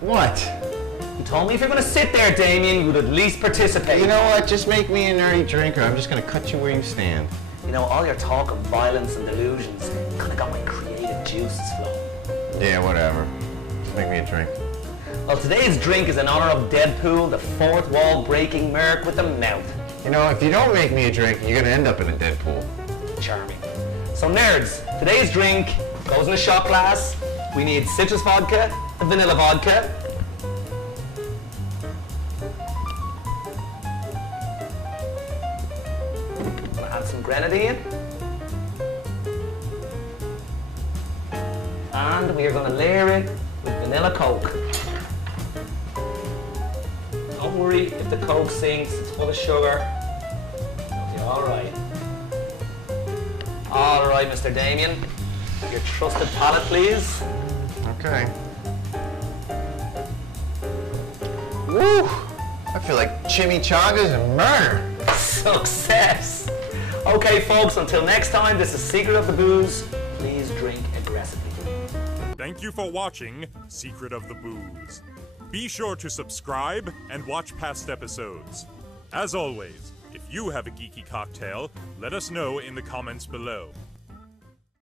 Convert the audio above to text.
What? You told me if you're gonna sit there, Damien, you would at least participate. You know what? Just make me a nerdy drinker. I'm just gonna cut you where you stand. You know, all your talk of violence and delusions kinda got my creative juices flowing. Yeah, whatever. Just make me a drink. Well, today's drink is in honor of Deadpool, the fourth wall breaking Merc with the mouth. You know, if you don't make me a drink, you're gonna end up in a Deadpool. Charming. So nerds, today's drink goes in a shot glass. We need citrus vodka, vanilla vodka. We'll add some grenadine. And we are going to layer it with vanilla Coke. Don't worry if the Coke sinks, it's full of sugar. It'll be alright. Alright, Mr. Damien. Your trusted palate, please. Okay. Woo! I feel like chimichangas and murder. Success! Okay, folks, until next time, this is Secret of the Booze. Please drink aggressively. Thank you for watching Secret of the Booze. Be sure to subscribe and watch past episodes. As always, if you have a geeky cocktail, let us know in the comments below.